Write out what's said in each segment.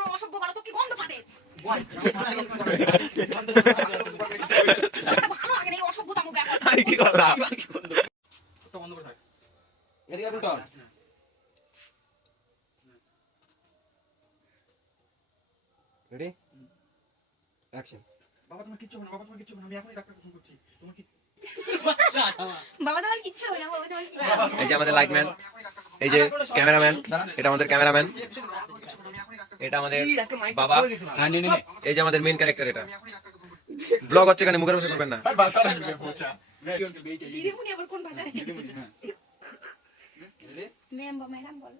নোংরা অসভ্য ভালো তো কি গন্ধ পাতে ভালো লাগে না এই অসভ্যতা মো ব্যাপার আমি কি করলাম? তো বন্ধ করে থাক। এদিকে উল্টো। রেডি? অ্যাকশন। বাবা তোমার কিচ্ছু হবে না, বাবা তোমার কিচ্ছু হবে না, আমি এখনই ডাক্তারকে ফোন করছি। তোমার কি বাবা তোমার কিচ্ছু হবে না বাবা তোমার কিচ্ছু হবে না এই যে আমাদের লাইটম্যান, এই যে ক্যামেরাম্যান, এটা আমাদের ক্যামেরাম্যান, এটা আমাদের বাবা, এই যে আমাদের মেইন ক্যারেক্টার। এটা ব্লগ হচ্ছে, এখানে মুখের বসে করবেন না। দিদিমণি আবার কোন ভাষায় দিদিমণি, হ্যাঁ। ম্যাম বা ম্যাডাম বল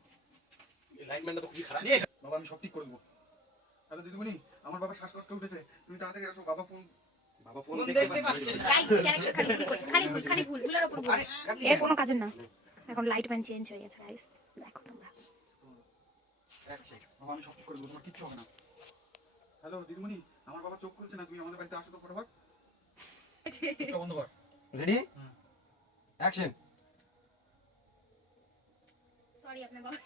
লাইটম্যানটা তো খুবই খারাপ। বাবা আমি সব ঠিক করে দেবো। হ্যালো দিদিমণি, আমার বাবার শ্বাসকষ্ট উঠেছে, তুমি তাড়াতাড়ি আসো। বাবা ফোন দেখতে পাচ্ছেন। গাইস ক্যারেক্টার খালি ভুল করছে, খালি ভুল ভুলের উপর ভুল এর কোনো কাজের না। এখন লাইটম্যান চেঞ্জ হয়ে গেছে গাইস, দেখো তোমরা। বাবা আমি সব ঠিক করে দেবো, তোমার কিচ্ছু হবে না। হ্যালো দিদিমণি, আমার বাবা চোখ খুলছে না, তুমি আমাদের বাড়িতে আসো তো ফটাফট। চোখটা বন্ধ কর। রেডি? অ্যাকশন। সরি আপনার বাবা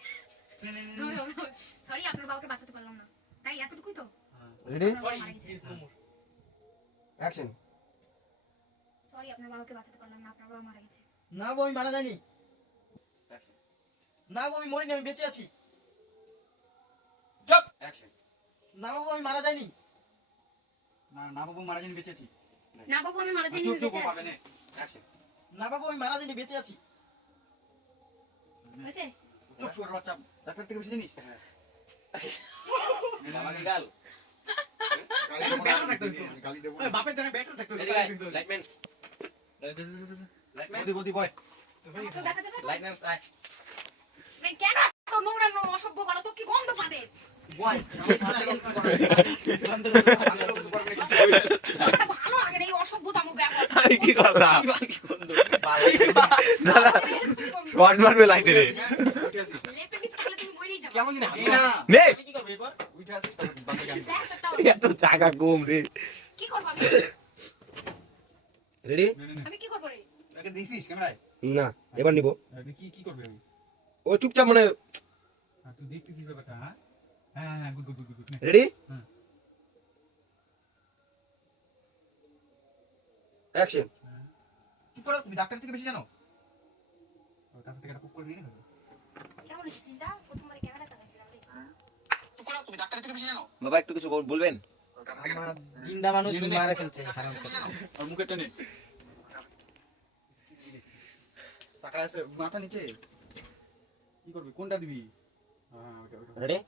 সরি আপনার বাবাকে বাঁচাতে পারলাম না, তাই এতটুকুই তো। রেডি? অ্যাকশন। সরি আপনার বাবাকে বাঁচাতে পারলাম না, আপনার বাবা মারা গেছে। না বাবু আমি মারা যাইনি। না বাবু আমি মরিনি, আমি বেঁচে আছি। চুপ। অ্যাকশন। না বাবু আমি মারা যাইনি। না না বাবু মারা যায়নি, বেঁচে আছি। না বাবু আমি মারা যাইনি, চুপ চুপ বেঁচে পাবে আছি। না। অ্যাকশন। না বাবু আমি মারা যাইনি, বেঁচে আছি। হয়েছে? চুপ শুয়ার বাচ্চা, ডাক্তার থেকে বেশি জানিস? বাবাকে গাল। বাপের জায়গায় ব্যাটার থাকতো। লাইটম্যান। গদি গদি বয়। তো দেখা যাবে তো? লাইটম্যান আয়। মেয়ে কেন তো নোংরা অসভ্য ভালো তো কি গন্ধ পাতে ভালো লাগে না এই অসভ্যতা মো ব্যাপার আমি কি করলাম? দাদা শর্ট মারবে লাইটে রে। লেপের নিচে খেলে তুমি মরেই যাবে। কেমন জানি হাসি না। নে আমি কি করব এরপর? উঠে আসিস তো বাপের জায়গায়। দেখ সেটাও। এত জায়গা কম রে। কি করব আমি? রেডি? আমি কি করব রে? একে দিছিস ক্যামেরায়? না, এবার নিব। কি কি করবে আমি? ও চুপচাপ মানে। তুই দেখতেছিস ব্যাপারটা? হ্যাঁ হ্যাঁ হ্যাঁ, good good good good. Ready? হ্যাঁ। অ্যাকশন। চুপ করো, তুমি ডাক্তার থেকে বেশি জানো? ওর কাছ থেকে একটা পুক করে নিয়ে নেবে। কেমন হচ্ছে সিনটা? প্রথমবার ক্যামেরা চালাচ্ছিলাম রে। চুপ করো, তুমি ডাক্তার থেকে বেশি জানো? বাবা একটু কিছু বলবেন? আমার জিন্দা মানুষ মারা ফেলছে হারাম করে। আর মুখে টেনে টাকা আছে মাথা নিচে। কি করবি, কোনটা দিবি? হ্যাঁ ওটা ওটা রেডি?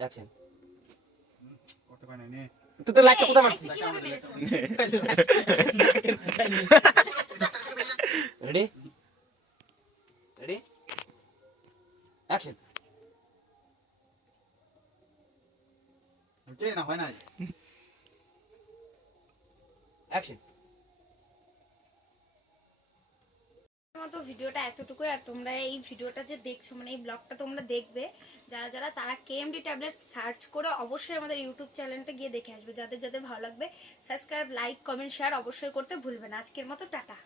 অ্যাকশন। করতে পারে না নে। তুই তো লাইটটা কোথায় মারছিস? কিভাবে মেরেছো? রেডি? রেডি? অ্যাকশন। হচ্ছে না হয় না। অ্যাকশন। মতো ভিডিওটা এতটুকুই। আর তোমরা এই ভিডিওটা যে দেখছো মানে এই ব্লগটা তোমরা দেখবে যারা যারা, তারা কেএমডি ট্যাবলেট সার্চ করে অবশ্যই আমাদের ইউটিউব চ্যানেলটা গিয়ে দেখে আসবে। যাদের যাদের ভালো লাগবে সাবস্ক্রাইব, লাইক, কমেন্ট, শেয়ার অবশ্যই করতে ভুলবে না। আজকের মতো টাটা।